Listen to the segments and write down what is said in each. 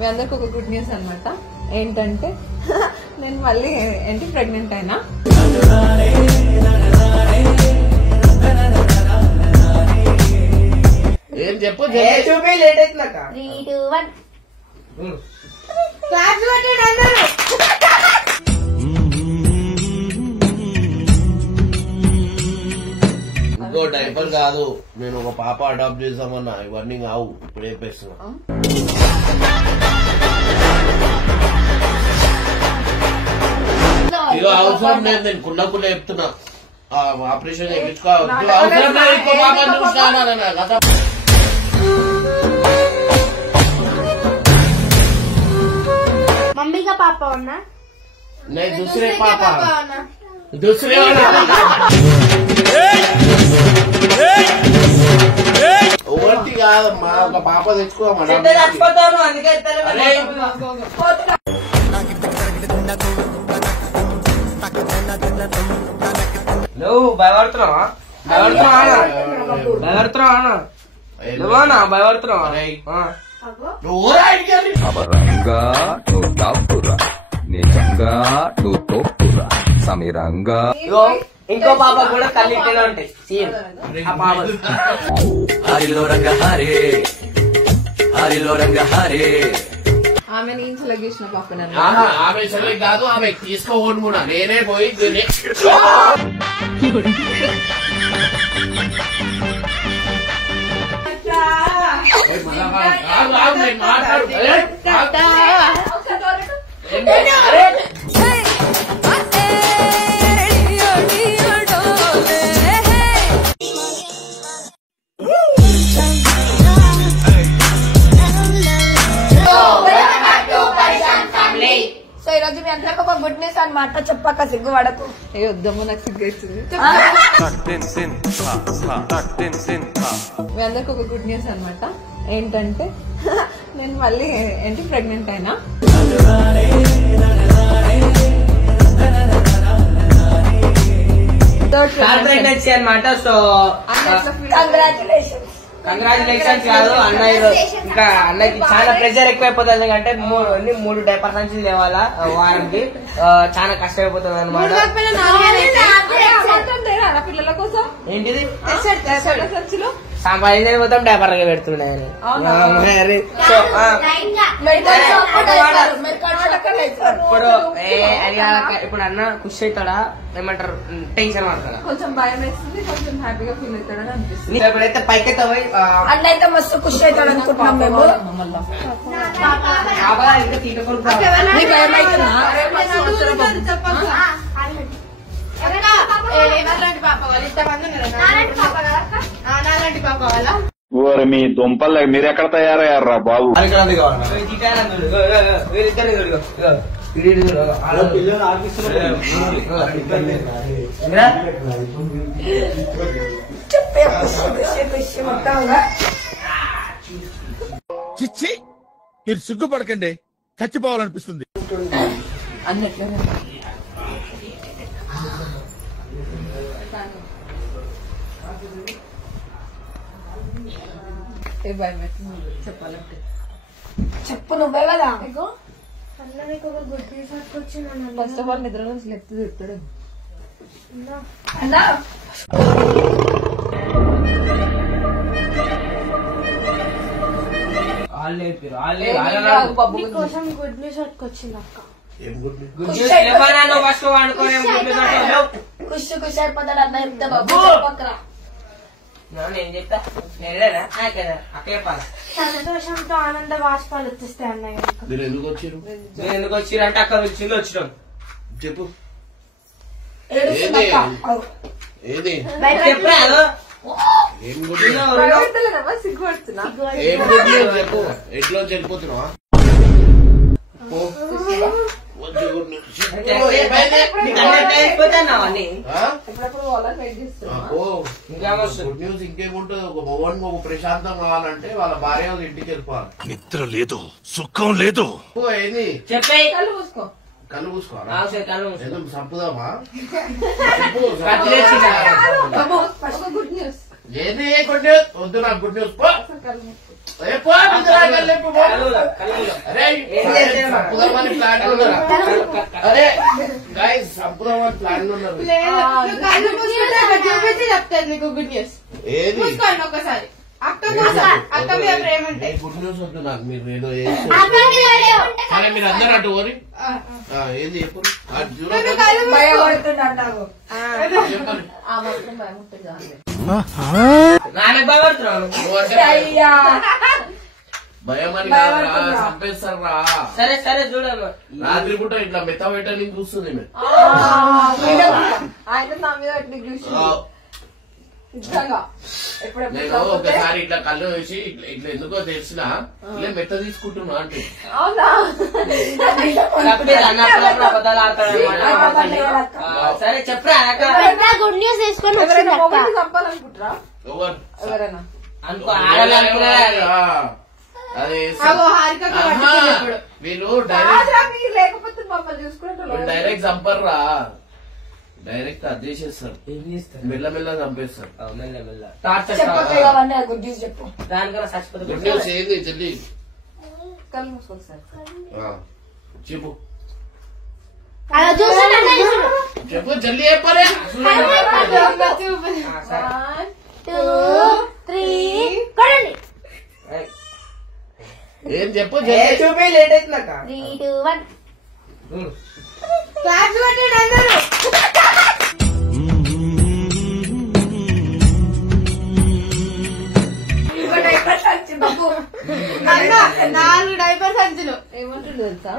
మీ అందరికి ఒక good news అన్నమాట. ఏంటంటే నేను మళ్ళీ ప్రెగ్నెంట్ అయినా. ఏం చెప్పు ఇంకో డైపర్ కాదు, నేను ఒక పాప అడాప్ట్ చేసామన్నా. ఇవన్నీ కావు, ఇప్పుడు చెప్పేస్తున్నా. ఇక అవసరం లేదు, నేను కుండకుండా చెప్తున్నా. ఆపరేషన్ చేయించుకోవచ్చు, అవసరం లేదు. ఇంకో పాప చూసానా కదా. मम्मी का पापा होना नहीं, दूसरे पापा दूसरे ఒకటి కాదమ్మా, ఒక పాప తెచ్చుకోమా. నువ్వు భయపడుతున్నావా? భయపడుతున్నావా? అమరంగా నువ్వు తాపురా, నిజంగా నువ్వు తోపురా, సమీరంగా. ఇంకో పాప కూడా తల్లి ఇట్టేలా ఉంటాయి సేమ్ ఆ పాప. హరిలో రంగ హరే, హరిలో రంగ హరే. ఆమె నేను సెలెక్ట్ చేసిన పాప. ఆమె సెలెక్ట్ కాదు, ఆమె తీసుకోని కూడా నేనే పోయి సో ఈ రోజు మీ అందరికి ఒక గుడ్ న్యూస్ అన్నమాట. చెప్పాక సిగ్గు పడకు. ఏ వద్దమ్మా, నాకు సిగ్గు అవుతుంది. మీ అందరికి ఒక గుడ్ న్యూస్ అన్నమాట. ఏంటంటే నేను మళ్ళీ ప్రెగ్నెంట్ అయినా. ప్రెగ్నెన్సీ అనమాట. సో కంగ్రాచులేషన్స్ కాదు అన్నయ్య, ఇంకా అన్నయ్యకి చాలా ప్రెషర్ ఎక్కువైపోతుంది. ఎందుకంటే మూడు డైపర్ సంచులు లేవాలా వారానికి, చాలా కష్టమైపోతుంది అనమాట. పిల్లల కోసం ఏంటిది సంచులు సంపాదించని మొత్తం డైపర్ గా పెడుతున్నాయని. సో ఇప్పుడు అన్న ఖుషి అవుతాడా, ఏమంటారు టెన్షన్ పడతాడా? కొంచెం భయం వేస్తుంది, కొంచెం హ్యాపీగా ఫీల్ అవుతాడని అనిపిస్తుంది. ఎప్పుడైతే పైకైతే పోయి అన్న అయితే మస్తు ఖుషి అవుతాడు అనుకుంటున్నాం మేము. ఇంకా తీసుకో ఓరి మీ దుంపల్ మీరెక్కడ తయారయ్యారా బాబు? చిచ్చి, మీరు సిగ్గుపడకండి, చచ్చిపోవాలనిపిస్తుంది. అన్నట్లే భయం చెప్పాలంటే చెప్పు నువ్వే కదా. ఫస్ట్ ఆఫ్ ఆల్ నిద్ర నుంచి లెఫ్ట్ తిరుగుతాడు. కోసం గుడ్ న్యూస్ పట్టుకొచ్చింది అక్క. ఖుషి ఖుషి అయిపోతాడు అన్న చెప్తే బాబు. చెప్పకరా. నేను చెప్తా, సంతోషంతో ఆనంద బాష్పాలు వచ్చేస్తాయి అన్నయ్య. మీరు ఎందుకు వచ్చారు? మీరు ఎందుకు వచ్చిర్రు అంటే అక్క వచ్చింది వచ్చినాం. చెప్పు. ఏది చెప్పరా ఏం గుడ్ సిగ్గుపడుతున్నా. ఏం గుడ్ న్యూస్ చెప్పు. ఎట్లా వెళ్ళిపోతున్నావా? గుడ్ న్యూస్ ఇంకేముంటుంది. ఒక మొగన్ ఒక ప్రశాంతం కావాలంటే వాళ్ళ భార్య వాళ్ళ ఇంటికి వెళ్ళిపోవాలి. నిద్ర లేదు, సుఖం లేదు. ఏది చెప్పే కళ్ళు మూసుకో. కళ్ళు మూసుకోవాలా? కళ్ళు సంపుదామా? గుడ్ న్యూస్ ఏది గుడ్ న్యూస్? వద్దు నాకు గుడ్ న్యూస్. అరే గైస్ సంపూర్ణమైన ప్లాన్ ఉన్నారు. చెప్తాను నీకు గుడ్ న్యూస్. ఏది ఒకసారి అక్క మీద ప్రేమ ఉంటే గుడ్ న్యూస్ వద్దు నాకు. మీరు ఏదో సరే మీరు అందరూ అటు ఓరి ఏంది చెప్పు. భయమని చంపేస్తారు రా. సరే సరే చూడమ్మా. రాత్రి పూట ఇట్లా మెత్త పెట్టని చూస్తుంది. ఆయన నా మీద నేను ఒకసారి ఇట్లా కళ్ళు వేసి ఇట్లా ఎందుకో తెలిసినా ఇలా మెత్త తీసుకుంటున్నా అంటే సరే చెప్పరా గుడ్ న్యూస్ తీసుకొని చంపాలనుకుంటారా ఎవరైనా అనుకో ఆడాలనుకున్నా అదే వీళ్ళు లేకపోతే మమ్మల్ని చూసుకుంటారు. డైరెక్ట్ చంపర్రా. డైరెక్ట్ అది చేసేస్తారు. మెల్లమెల్ల చంపేస్తారు. గుడ్ న్యూస్ చెప్పు. దానికన్నా చచ్చిపోతే గుడ్ న్యూస్ ఏంది చెల్లి కళ్ళు మూసుకోండి చెప్పు చూసాను చెప్పు జల్దీ చెప్పాలి. 1 2 3 కొడండి. ఏం చెప్పు చూపి లేట్ అవుతుందక్క. 3 2 1 క్లాస్ పెట్టండి అందరూ. నాలుగు డైపర్ సంచులు ఏమంటుంది తెలుసా?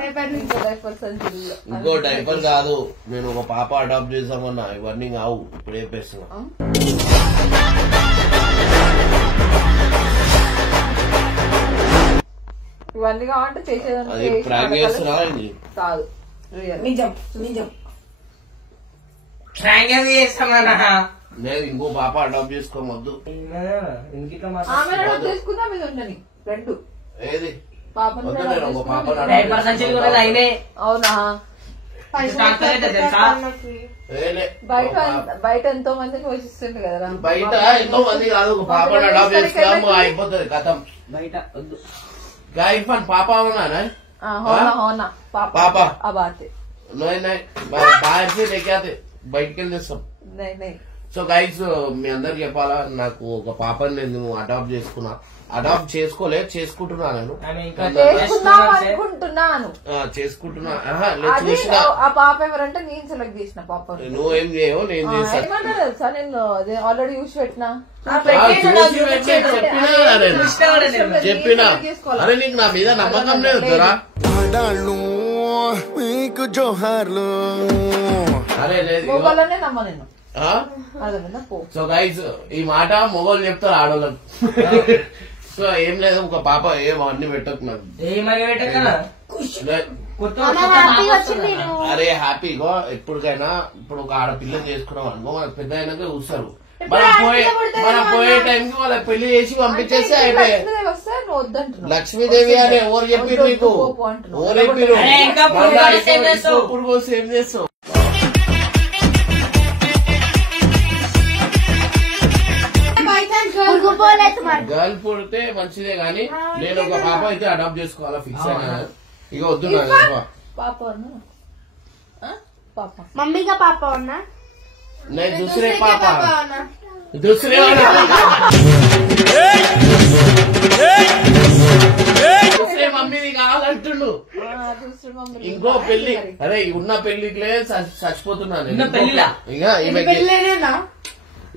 డైపర్ సంచులు ఇంకో డైపర్ కాదు. నేను ఒక పాప అడాప్ట్ చేసామన్నా. ఇవన్నీ కావు ఇప్పుడు చెప్పేస్తున్నా. ఇవన్నీ కావాలంటే అది చేసేదాన్ని ప్రాంక్ చేస్తున్నా కాదు. నిజం నిజం చేస్తామన్నా. నేను ఇంకో పాప అడాప్ట్ చేసుకోవద్దు. ఆమె తీసుకుందాం ఇది ఉండని రెండు ఏది పాపను వద్దు. నేను ఒక పాప అయినే అవునా? తెలుసా బయట ఎంతో మందికి వచ్చిస్తుంది కదా. బయట ఎంతో మంది కాదు. ఒక పాపను అడాప్ట్ చేసుకున్నాము అయిపోతుంది కథం. బయట వద్దు. ఇర్ఫాన్ పాప అవునా होना पापा अब आते नहीं बाहर से लेके आते బయటికి వెళ్ళి తెస్తాం. नहीं సో గైస్ మీ అందరికి చెప్పాలా, నాకు ఒక పాపని నేను అడాప్ట్ చేసుకున్నా. అడాప్ట్ చేసుకుంటున్నా నేను అనుకుంటున్నాను చేసుకుంటున్నా. ఆ పాప ఎవరంటే నేను సెలెక్ట్ చేసిన పాప. నువ్వేం చేయవు నేను చేస్తాను తెలుసా? నేను ఆల్రెడీ చూసి పెట్టినా చెప్పినా. అరే నీకు నా మీద నమ్మకం లేదు కదా? మీకు జోహార్లు. అరే లేదు మొబైల్లోనే నమ్మ నేను. సో గైస్ ఈ మాట మొగోళ్ళు చెప్తారు ఆడోళ్ళకు. సో ఏం లేదు, ఒక పాప ఏం అన్ని పెట్టకు నాకు. అరే హ్యాపీగా ఎప్పటికైనా ఇప్పుడు ఒక ఆడపిల్లని చేసుకున్నాం అనుకో, మనకు పెద్ద అయినాక చూస్తారు. మనం పోయే టైంకి వాళ్ళకి పెళ్లి చేసి పంపించేస్తే అయిపోయి. లక్ష్మీదేవి అని ఎవరు చెప్పారు నీకు? ఎవరు చెప్పారు? ఇప్పుడు కోసం ఏం చేస్తావు? గర్ల్ పుడితే మంచిదే గానీ నేను ఒక పాప అయితే అడాప్ట్ చేసుకోవాలా ఫిక్స్ అయినా. ఇక వద్దు मम्मी का पापा होना नहीं दूसरे पापा दूसरे दूसरे మమ్మీని కావాలంటుండు. ఇంకో పెళ్లి అరే ఉన్న పెళ్లికిలే చచ్చిపోతున్నాను. ఇక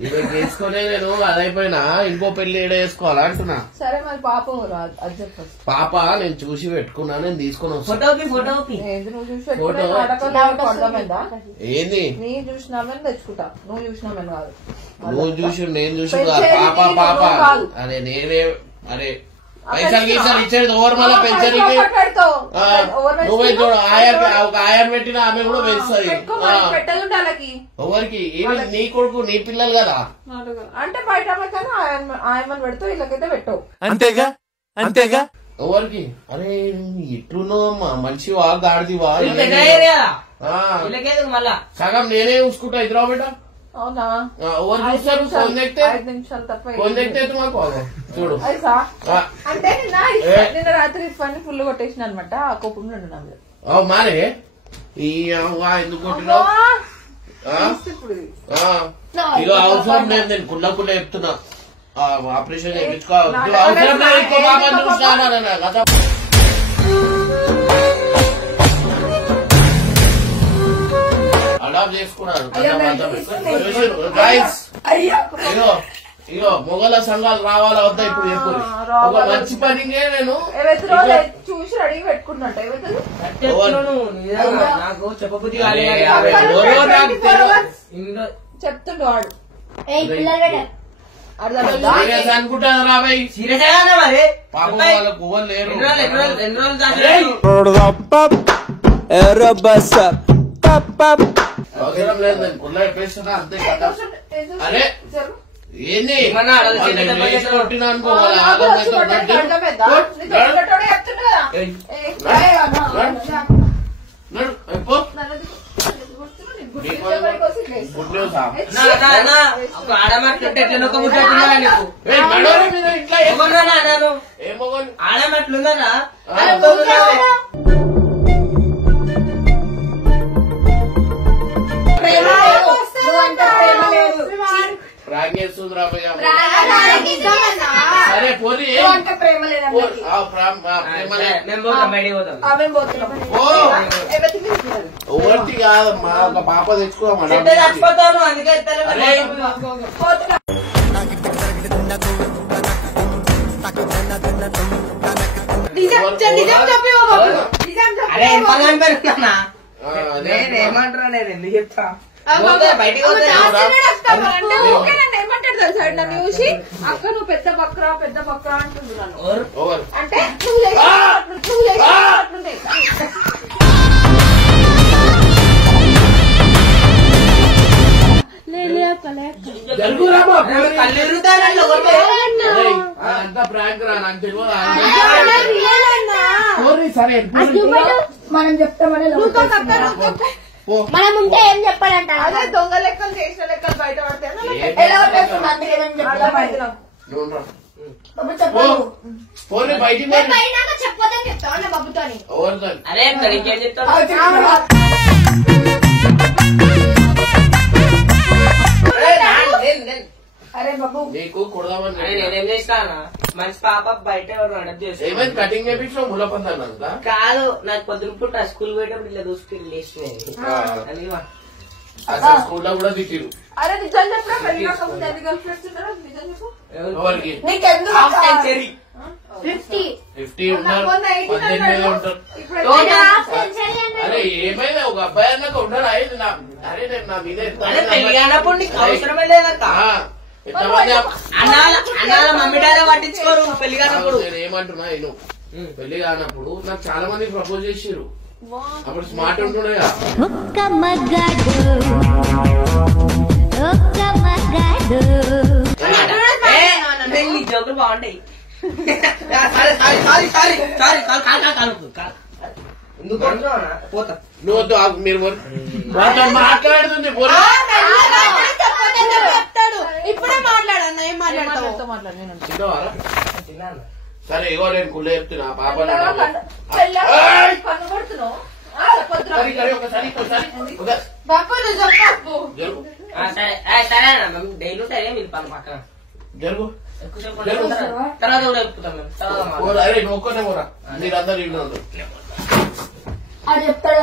ఇవి చేసుకునే నేను అదైపోయినా ఇంకో పెళ్లి ఏడ వేసుకోవాలా అంటున్నా. సరే మరి పాప పాప నేను చూసి పెట్టుకున్నా, నేను తీసుకుని వస్తాను. ఏంది నేను చూసినామని తెచ్చుకుంటా, నువ్వు చూసినామని కాదు. నువ్వు చూసి నేను చూసి పాప పాప అరే నేనే అరే పైసలు గీసాలు ఇచ్చేది ఓవర్ మళ్ళా పెంచడానికి నువ్వే చూడు. ఒక ఆయన్ పెట్టిన ఆమె కూడా పెంచుతుంది. ఎవరికి నీ కొడుకు నీ పిల్లలు కదా అంటే బయట ఆయమని పెడతావు, వీళ్ళకైతే పెట్టవు. అంతేగా అంతేగా. ఎవరికి అరే ఎట్లున్నావమ్మా, మంచివా గాడిదివా? సగం నేనే చూసుకుంటా. ఇద్దరు బిడ్డ అవునా और दूसरा फोन देखते 5 నిమిషాలు తప్ప फोन देखते तुम्हारा చూడు అంటే నిన్న రాత్రి పని ఫుల్ కొట్టేసిన అనమాట ఆ కోపంలో ఉండు నా మీద మారే ఈ ఎందుకు కొట్టినావు ఇక అవసరం లేదు నేను కుళ్ళకుండా చెప్తున్నా ఆపరేషన్ చేయించుకోవాలి అవసరం లేదు ఇంకో బాబా చూసానా కదా అడాప్ట్ చేసుకున్నాను ఇగో మొగల సంఘాలు రావాలా వద్దా ఇప్పుడు చెప్పు ఒక మంచి పనికే నేను చూసి రెడీ పెట్టుకున్నట్టు నాకు చెప్పబుద్ధి చెప్తుండు వాడు సీరియస్ అనుకుంటాను రాబాయ్ సీరియస్ మరి పాపం వాళ్ళకు ఊహలు లేరు అవసరం లేదు నేను కుళ్ళ చెప్పేస్తున్నా అంతే కదా అరే ఏంది కొట్టినా అనుకో ఆడమట్లుందన్నా ప్రాంక్ చేస్తుంది రాబోయ్ సరే పోనీ ఓటి కాదమ్మా ఒక పాప తెచ్చుకోమా అందుకే ఏమంటారా నేను ఎందుకు చెప్తా బయటికి ఏమంటాడు తెలుసా నన్ను చూసి అక్క నువ్వు పెద్ద బక్రా అంటుంది నన్ను అంటే అంతా ప్రాంక్ రా నాకు తెలియదు సరే మనం చెప్తామని మనం ఉంటే ఏం చెప్పాలంట అదే దొంగ లెక్కలు చేసిన లెక్కలు బయట పడతాయి బయటికి చెప్పదని చెప్తాను బాబుతో అరే ఇంకేం చెప్తాను అరే బాబు నీకు కొడదామని నేనేం చేస్తానా మంచి పాప బయట అడప్ చేస్తాను ఏమైంది కటింగ్ చేపించిన ములపందన్నా కాదు నాకు పొద్దున పూట స్కూల్ పోయేటప్పుడు ఇలా దూసుకెళ్ళి లేచినాయి అసలు స్కూల్లో కూడా తిట్టిరు అరే నిజం చెప్పరా పెళ్లి కాకముందు ఎన్ని గర్ల్ ఫ్రెండ్స్ ఉన్నారో నిజం చెప్పు ఎవరికి 50 ఉన్నారు 18 ఉంటారు అరే ఏమైనా ఒక అబ్బాయి అన్నాక ఉండరు అయ్యింది అరే నేను నా మీద పెళ్లి కానప్పుడు నీకు అవసరమే లేదక్క అన్నాల మమ్మీ డాడీ పట్టించుకోరు పెళ్లి కానప్పుడు నేను ఏమంటున్నా నేను పెళ్లి కానప్పుడు నాకు చాలా మంది ప్రపోజ్ చేసిరు అప్పుడు స్మార్ట్ ఉంటుండే నీ జోకులు బాగుంటాయి పోతా నువ్వు మీరు మాట్లాడుతుంది ఇప్పుడే మాట్లాడన్నా ఏం మాట్లాడతావు సరే ఇగో నేను కుళ్ళ చెప్తున్నా పాప సరే డైలీ ఉంటాయి మీరు పక్కన జరుగు తర్వాత కూడా ఎక్కుతాం మేము అరే నువ్వు ఒక్కనే పోరా మీరందరూ ఇంట్లో ఉంటారు చెప్తాడు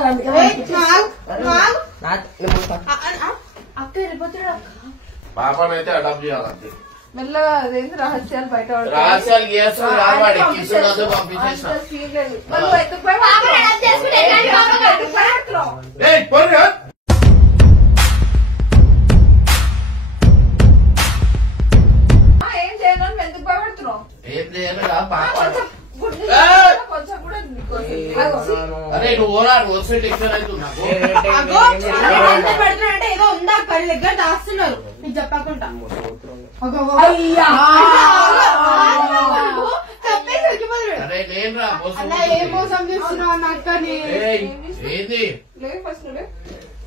అక్క వెళ్ళిపోతాడు పాపనైతే అడాప్ట్ చేయాలంటే మెల్లగా అదేంటి రహస్యాలు బయట రహస్యాలు చేస్తాడు పంపించేసిన ఏం చేయను ఎందుకు భయపడుతున్నావు ఏం చేయాలి పాప కొంచెం కూడా అరే నువ్వు ఓరా నువ్వు వస్తే టెన్షన్ అవుతున్నా పెడుతున్నాడంటే ఏదో ఉందా పని దగ్గర దాస్తున్నారు నీకు చెప్పకుండా అరే నేను రా ఏంది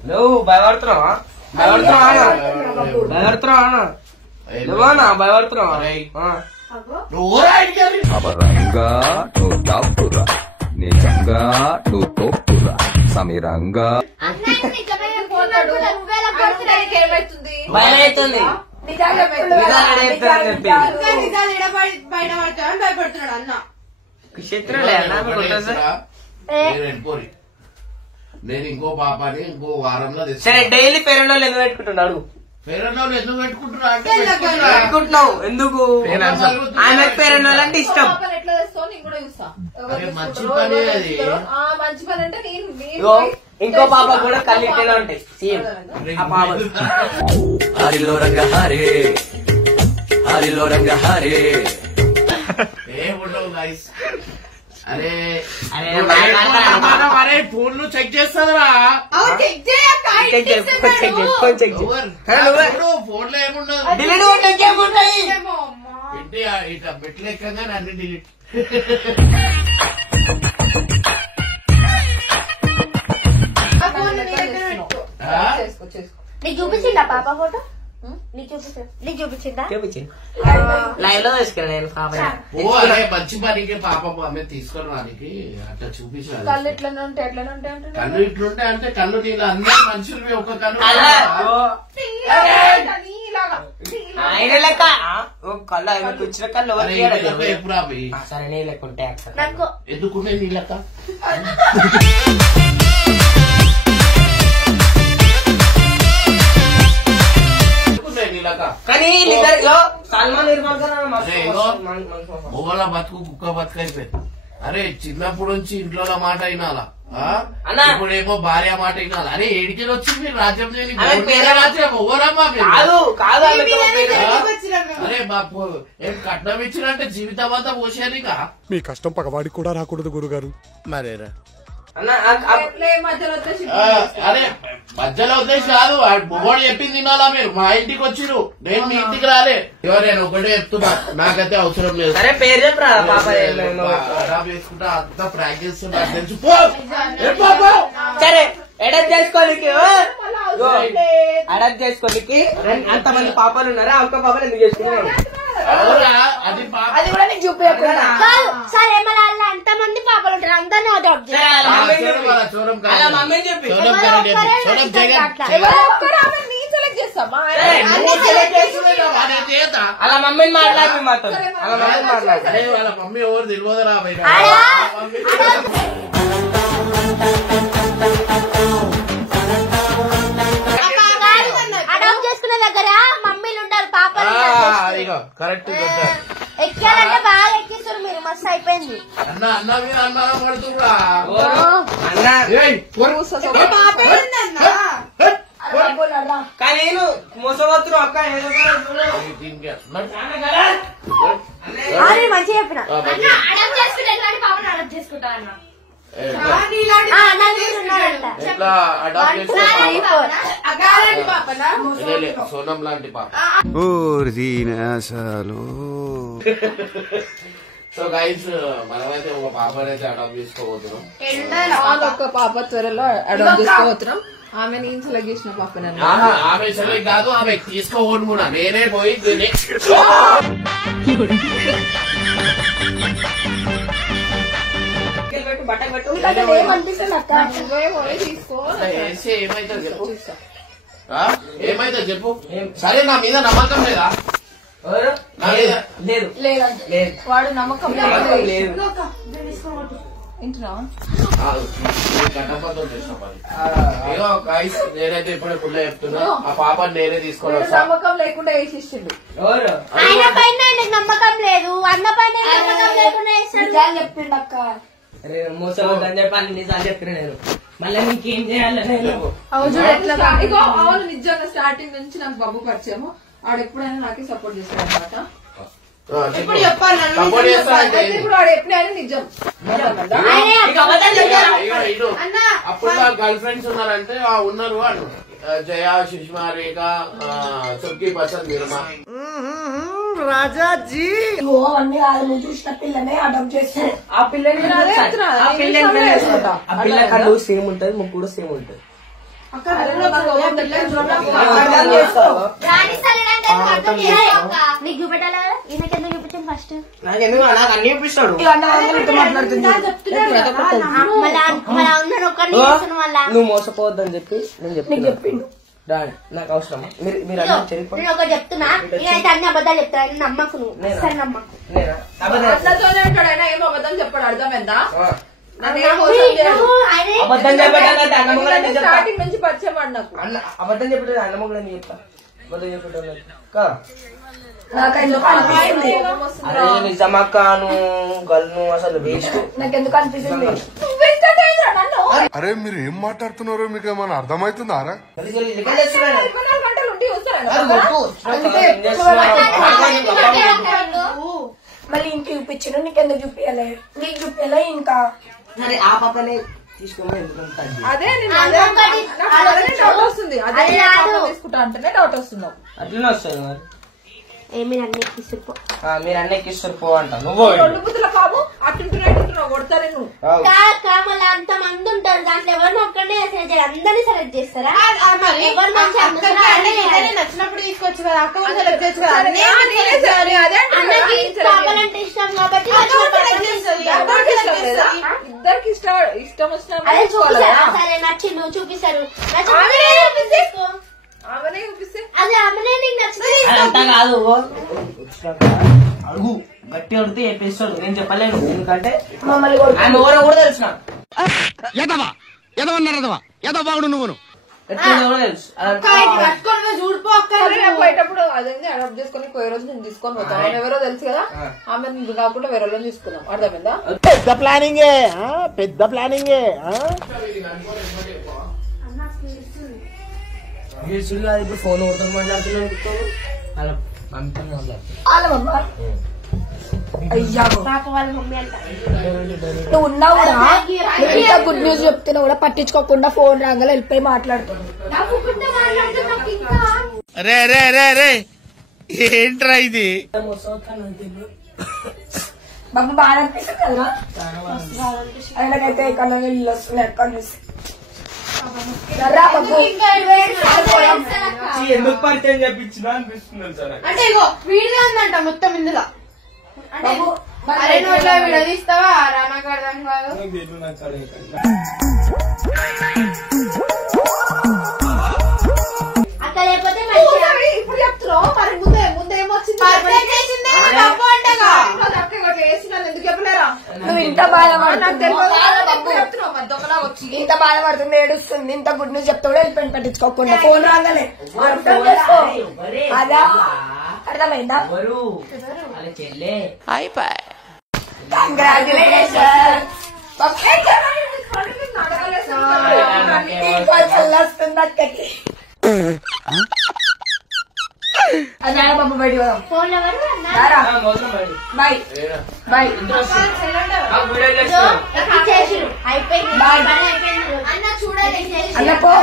నువ్వు భయపడుతున్నావా అబరంగా నువ్వు టాపురా నిజంగా నువ్వు తోపురా సమీరంగా ఏమైతుంది భయం అవుతుంది భయపడుతున్నాడు అన్న క్షేత్రులే నేను ఇంకో పాపని ఇంకో వారంలో సరే డైలీ పేరెంట్ వాళ్ళు ఎందుకు పెట్టుకుంటున్నాడు పేరెంట్ ఎందుకు పెట్టుకుంటున్నా అంటే పెట్టుకుంటున్నావు ఎందుకు ఆమె పేరెంట్ వాళ్ళు అంటే ఇష్టం ఎట్లా తెస్తావు నేను కూడా చూస్తా మంచి పని అది మంచి పని అంటే ఇగో ఇంకో పాప కూడా కళ్ళు ఇట్లా ఉంటాయి సేమ్ ఆ పాప హరిలో రంగ హరే హరిలో రంగ హరే ఏముండవు గైస్ అరే అరే అరే ఫోన్లు చెక్ చేస్తారా ఫోన్ లో ఏముండదు డిలీట్ కొట్టడానికి ఏముంటాయి ఏంటి ఇట్లా మెట్లు ఎక్కగానే అన్ని డిలీట్ చేసుకో చేసుకో నీకు చూపించిందా పాప ఫోటో నీకు చూపించిందా లైవ్ లో తీసుకెళ్ళి నేను అరే మంచి పనికి పాపం ఆమె తీసుకొని వానికి అట్లా చూపించాలి కళ్ళు ఎట్లనే ఉంటాయి ఎట్లనే ఉంటాయి అంటే కళ్ళు ఇట్లుంటే అంటే కళ్ళు నీళ్ళు అందరు మనుషులు ఒక కళ్ళు ఆయన లెక్క కళ్ళు ఆమెకు వచ్చిన కళ్ళు ఎప్పుడు అవి సరే నీ లెక్క ఉంటాయి ఎందుకుంటే నీళ్ళక కానీ సల్మాన్ మొగల బతుకు కుక్క బతుకు అయిపోయింది అరే చిన్నప్పటి నుంచి ఇంట్లో మాట అయినాలా ఇప్పుడేమో భార్య మాట అయినాలా అరే ఏడికెళ్ళి వచ్చింది రాజ్యం రాజ్యం ఓవరమ్మా అరే బాపు ఏం కట్నం ఇచ్చినంటే జీవితం అంతా పోసేది మీ కష్టం పగవాడికి కూడా రాకూడదు గురుగారు మరేరా అరే మధ్యలో ఉద్దేశం కాదు మొగోడు చెప్పింది తినాలా మీరు మా ఇంటికి వచ్చిరు నేను మీ ఇంటికి రాలే నేను ఒకటే చెప్తున్నా నాకైతే అవసరం లేదు సరే పేరు చెప్పరా పాప వేసుకుంటా అంతా ప్రాక్టీస్ తెలుసు సరే అడాప్ట్ చేసుకోనికి అడాప్ట్ చేసుకోనికి అంతమంది పాపలు ఉన్నారా ఒక్క పాపలు ఎందుకు చేసుకున్నాను అది కూడా నీకు చూపించకుండా సరే మళ్ళీ అంతమంది పాపలు ఉంటారు అందరినీ అడాప్ట్ అలా మమ్మీ చెప్పి అలా మమ్మీని మాట్లాడి మాతో అలా మమ్మీని మాట్లాడు వాళ్ళ మమ్మీ ఎవరు తెలియదురా అడాప్ట్ చేసుకునే దగ్గర మమ్మీలు ఉంటారు పాపలు కరెక్ట్ ఎక్కాలంటే బాగా ఎక్కిస్తారు మీరు మస్తు అయిపోయింది అన్న అన్న మీద అన్నారం పడుతున్నా కానీ నేను మోసపోతున్నా అక్క మంచిగా చెప్పిన అడాప్ట్ చేసుకుంటా అన్న సోనం లాంటి పాప సో గైస్ మనమైతే ఒక పాపనైతే అడాప్ట్ చేసుకోబోతున్నాం ఒక పాప త్వరలో అడాప్ట్ చేసుకోబోతున్నాం ఆమె నేను సెలెక్ట్ చేసిన పాప ఆమె సెలెక్ట్ కాదు ఆమె తీసుకోబోను కూడా నేనే పోయి ఏమైతుంది చెప్పు ఏమైతుంది చెప్పు సరే నా మీద నమ్మకం లేదా వాడు నమ్మకం లేదు నేనైతే ఇప్పుడే పుల్ల చెప్తున్నా ఆ పాపని నేనే తీసుకొని వస్తా నమ్మకం లేకుండా వేసిస్తుండు ఆయన పైన నమ్మకం లేదు అన్న పైన నమ్మకం లేకుండా చెప్పిండు అక్క మోసపోద్దని చెప్పి అన్ని నిజాలు చెప్పిన నేను మళ్ళీ నీకేం చేయాలి నేను అవును నిజంగా స్టార్టింగ్ నుంచి నాకు బాబు పరిచయము ఆడు ఎప్పుడైనా నాకే సపోర్ట్ చేస్తాడు అనమాట ఇప్పుడు చెప్పాలి ఇప్పుడు వాడు ఎప్పుడైనా నిజం అప్పుడు గర్ల్ ఫ్రెండ్స్ ఉన్నారంటే ఉన్నారు వాడు జయా సుష్మా రేఖ చొక్కి పసంద్ నిర్మా రాజాజీ అవన్నీ కాదు నువ్వు చూసిన పిల్లనే అడాప్ట్ చేస్తాను ఆ పిల్లని ఆ పిల్ల కళ్ళు సేమ్ ఉంటది ముక్కు కూడా సేమ్ ఉంటది నీకు చూపెట్టాలా ఈయనకెందుకు చూపించాను ఫస్ట్ నాకు అన్ని చూపిస్తాడు నువ్వు మోసపోవద్దని చెప్పి నేను చెప్పిండు నాకు అవసరమా మీరు నేను ఒకటి చెప్తున్నా నేనైతే అన్ని అబద్ధాలు చెప్తాను నమ్మకు నువ్వు సరే నమ్మకు ఏం అబద్ధం చెప్పాడు అర్థమైందా స్టార్టింగ్ నుంచి పరిచయం వాడు నాకు అబద్ధం చెప్పలేదు అన్నమని చెప్తా అబద్ధం చెప్పేటోళ్ళు అరే నిజమక్కాను గల్ను అసలు వేస్ట్ నాకెందుకు అనిపిస్తుంది అరే మీరు ఏం మాట్లాడుతున్నారో మీకు ఏమైనా అర్థమవుతుందారా మళ్ళీ ఇంటికి చూపించాను నీకెందుకు చూపించాలి నీకు చూపించాలి ఇంకా సరే ఆ పాపనే తీసుకోమని అదే డౌట్ వస్తుంది అదే తీసుకుంటా అంటేనే డౌట్ వస్తున్నావు అట్లనే వస్తుంది మరి మీరు అన్ని ఎక్కిస్తుపో మీరు అన్ని ఎక్కిస్తారు పో అంట నువ్వు రెండు బుద్ధుల కాదు అట్టుంటున్నావు కొడతారే నువ్వు మళ్ళీ అంత మంది ఉంటారు దాంట్లో ఎవరిని ఒక్కడే అందరినీ సెలెక్ట్ చేస్తారా నచ్చినప్పుడు తీసుకోవచ్చు కదా అక్క సెలెక్ట్ చేయొచ్చు కదా కావాలంటే ఇష్టం కాబట్టి ఇద్దరికి ఇష్టం వచ్చిన సరే నచ్చిండు చూపిస్తారు ఆమెనే చూపిస్తే అదే ఆమెనే నీకు నచ్చింది అంతా కాదు అడుగు గట్టి అడిగితే చెప్పేస్తాడు నేను చెప్పలేను ఎందుకంటే ఆయన ఎవరో కూడా తెలుసు నాకు పోయేటప్పుడు అదేంది అడాప్ట్ చేసుకుని పోయే రోజు నేను తీసుకొని పోతాను ఎవరో తెలుసు కదా ఆమె కాకుండా వేరే రోజు తీసుకున్నాం అర్థమైందా పెద్ద ప్లానింగే ఇప్పుడు ఫోన్ కొడుతున్నా మాట్లాడుతున్నాను నువ్వు ఉన్నావు కూడా ఇంకా గుడ్ న్యూస్ చెప్తున్నా కూడా పట్టించుకోకుండా ఫోన్ రాగానే వెళ్ళిపోయి మాట్లాడుతున్నావు రే రే రే రే ఏంట్రా ఇది బాబు బాగా అనిపిస్తుంది కదా ఆయనకైతే ఇక్కడ ఇల్లు వస్తున్నాయి ఎక్కడ నుంచి ఎందుకు పరిచయం చెప్పించిన అనిపిస్తుంది సార్ అంటే ఇగో వీడియో ఉందంట మొత్తం ఇందులో అరే నువ్వు ఇట్లా వీడియో తీస్తావా నాకు అర్థం కాదు అక్కడ లేకపోతే ఇప్పుడు చెప్తున్నావు మరి ముందే ఏమొచ్చింది ఎందుకు చెప్పలేరా నువ్వు ఇంత బాధపడుతున్నావు వచ్చి ఇంత బాధపడుతుంది ఏడుస్తుంది ఇంత గుడ్ న్యూస్ చెప్తాడు వెళ్ళిపోయి పట్టించుకోకుండా ఫోన్ రాగానే అదా అర్థమైందా కంగ్రాచులేషన్ వస్తుంది అక్కకి బాబు బయట ఫోన్ ఎవరు బాయ్ బాయ్ అయిపోయింది అన్న చూడాలి అన్న పో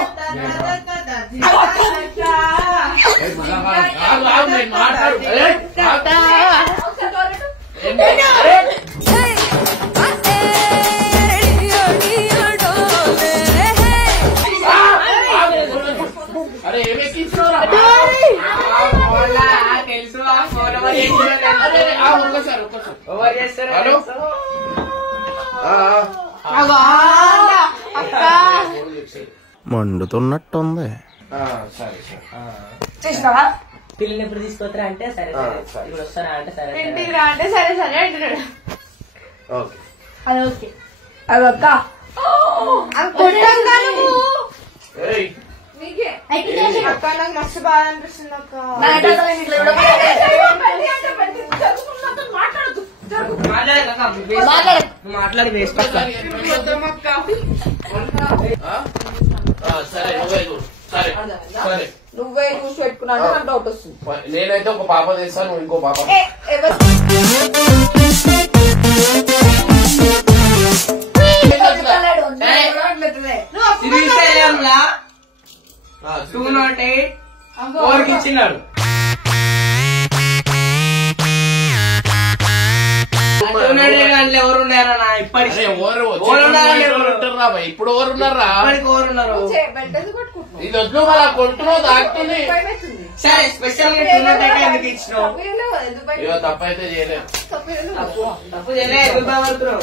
అరే ఏమెక్కిస్తున్నారా తెలుసు మండుతున్నట్టుంది చూసినావా పిల్లలు ఎప్పుడు తీసుకొస్తారా అంటే సరే ఇప్పుడు వస్తారా అంటే సరే ఇంటికి రా అంటే సరే సరే అంటున్నాడు అది ఓకే అదొక్క అక్క నాకు మస్తు బాధ అనిపిస్తుంది అక్క మాట్లాడి వేస్ట్ సరే సరే నువ్వే చూసి పెట్టుకున్నా నాకు డౌట్ వస్తుంది నేనైతే ఒక పాప తెస్తాను నువ్వు ఇంకో పాప శ్రీశైలంలా 208 4 ఇచ్చినాడు ఎవరు ఉన్నారా ఇప్పటికి ఇప్పుడు ఎవరు ఉన్నారా ఎవరున్నారు ఇది వద్దు మళ్ళా కొంటున్నావు దాటుతుంది సరే స్పెషల్ గా ఎందుకు ఇచ్చినావు తప్పైతే చేయలేదు తప్పు చేయలే ఎందుకు బాగుపడుతున్నావు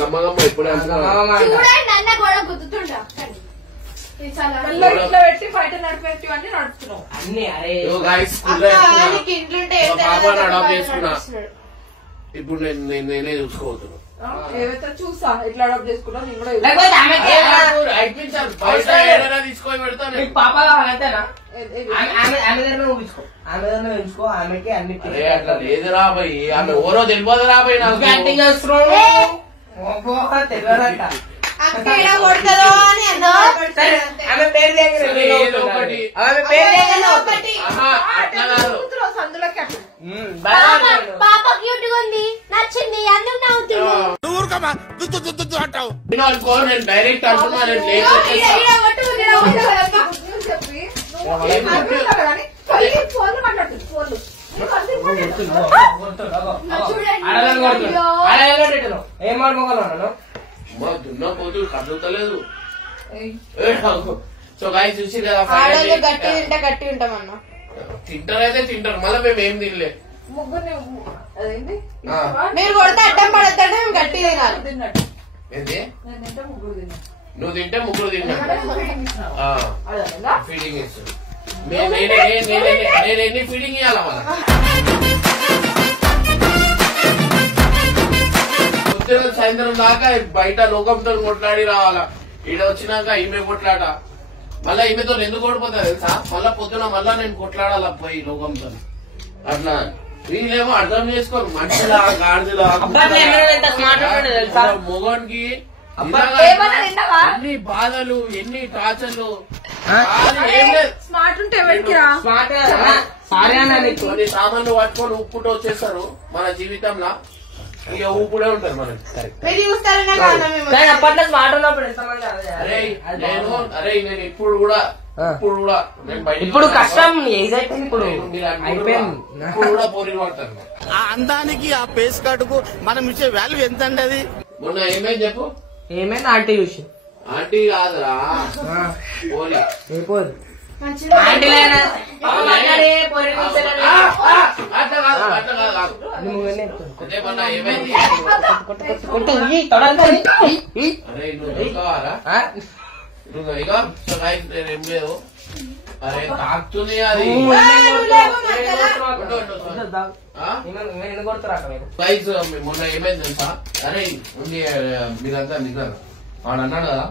గమ్మగమ్మ ఇప్పుడే చూడండి అన్న కూడా గుర్తుంటా ఇట్లా పెట్టి బయట నడిపేటి అన్ని నడుపుతున్నావు అన్ని అరే ఇంట్లుంటే పాపని అడాప్ట్ చేసుకున్నా ఇప్పుడు నేనే చూసుకోవద్దు ఏవైతే చూసా ఎట్లా అడాప్ట్ చేసుకున్నా నేను కూడా తీసుకొని పెడతాను పాప కావాలంతేనా ఆమె దగ్గర ఊహించుకో ఆమె దగ్గర ఉంచుకో ఆమెకి అన్ని అట్లా లేదు రాబోయి ఆమె ఓరో తెలియదు రాబోయి నాకు యాక్టింగ్ చేస్తున్నావు తెలియదంట కొడుతుందో అని ఆమె పేరు పాప క్యూట్ గా ఉంది నచ్చింది అందుకు నవ్వుతున్నావు నేను డైరెక్ట్ అంటున్నా ఫోన్ మాట్లాడుతుంది ఫోన్లు ఏం మాట్లాడుకోగలను దున్నా పోతు కదులుతలేదు సో గాయ చూసి కదా గట్టి తింటే గట్టి ఉంటామన్నా తింటారైతే తింటారు మళ్ళీ మేము ఏం తినలే ముగ్గురిని అదేంటి మీరు కొడితే అడ్డం పడతాడు మేము గట్టి తినాలి తిన్నట్టు ఏంటి నేను తింటే ముగ్గురు తిన్నా నువ్వు తింటే ముగ్గురు తిన్నా ఫీడింగ్ ఇస్తాడు నేను ఎన్ని ఫీడింగ్ ఇవ్వాలా మన సాయంత్రం దాకా బయట లోకంతో కొట్లాడి రావాలా ఈడ వచ్చినాక ఈమె కొట్లాట మళ్ళా ఈమెతో ఎందుకు ఓడిపోతా తెలుసా మళ్ళా పొద్దున మళ్ళా నేను కొట్లాడాలా పోయి లోకంతో అట్లా వీళ్ళేమో అర్థం చేసుకోరు మనిషిలా గాడిదలా మొగోనికి ఎన్ని బాధలు ఎన్ని టార్చర్లు ఏం లేదు స్మార్ట్ ఉంటే కొన్ని సామాన్లు పట్టుకొని ఉప్పుకుంటూ వచ్చేస్తారు మన జీవితంలో ఇక ఊపుడే ఉంటారు మనకి అప్పట్లో స్మార్ట్ ఉన్నప్పుడు నేను ఇప్పుడు కూడా ఇప్పుడు కష్టం ఏదైపోయింది ఇప్పుడు అయిపోయింది ఇప్పుడు కూడా పోరీ పడతారు ఆ అందానికి ఆ పేస్ కార్డుకు మనం ఇచ్చే వాల్యూ ఎంత అండి అది మొన్న ఏమైంది చెప్పు ఏమైంది ఆంటీ చూసి ఆంటీ కాదురా పోలీ అయిపోదు అరే నువ్వు కావాలా నువ్వు ఏం లేదు అరే తాకుతుంది అది మొన్న ఏమైంది తెలుసా అరే మీరంతా నిజాను వాడు అన్నాడు కదా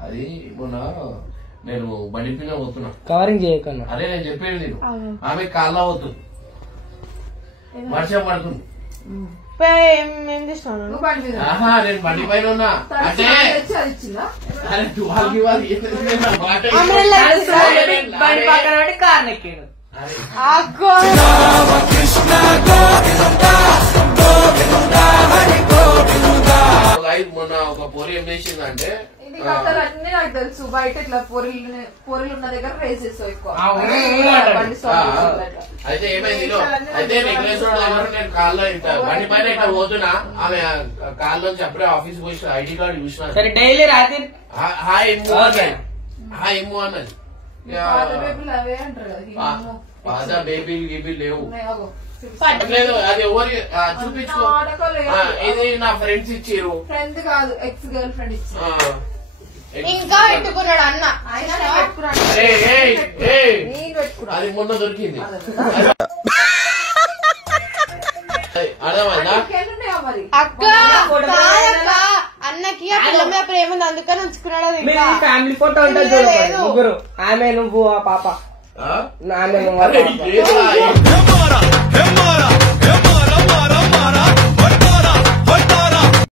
అది మొన్న నేను బండిపిన పోతున్నా కవరింగ్ చేయకన్నా అరే నేను చెప్పేది నేను ఆమె కాళ్ళ అవుతుంది వర్షం పడుతుంది ఆహా నేను బండి పైన ఉన్నా అంటే అరే బండి పక్కన కార్ ఎక్కాడు మొన్న ఒక పోరి ఏం చేసిందంటే అన్ని నాకు తెలుసు బయట ఇట్లా పొరలు ఉన్న దగ్గర రేస్ చేస్తావు ఎక్కువ అయితే ఏమైంది అయితే నెక్లెస్ నేను కాల్లో బండి పైన ఇట్లా పోతున్నా ఆమె కాల్లోంచి అప్పుడే ఆఫీస్ పోయి ఐడి కార్డు చూసిన డైలీ రాత్రి హాయ్ ఇమ్ము అన్నది అవే అంటారు కదా బాగా బేబీలు గీబీలు లేవు లేదు అది ఎవరి చూపించుకో ఇది నా ఫ్రెండ్స్ ఇచ్చిర్రు ఫ్రెండ్ కాదు ఎక్స్ గర్ల్ ఫ్రెండ్ ఇచ్చారు ఇంకా పెట్టుకున్నాడు అన్న అది మొన్న దొరికింది అర్థమైందా అక్క అన్నకి ఆ పిల్ల మీద ప్రేమ ఉంది అందుకని ఉంచుకున్నాడు ఫ్యామిలీ ఫోటో ఉంటుంది ముగ్గురు ఆమె నువ్వు ఆ పాప ఆమె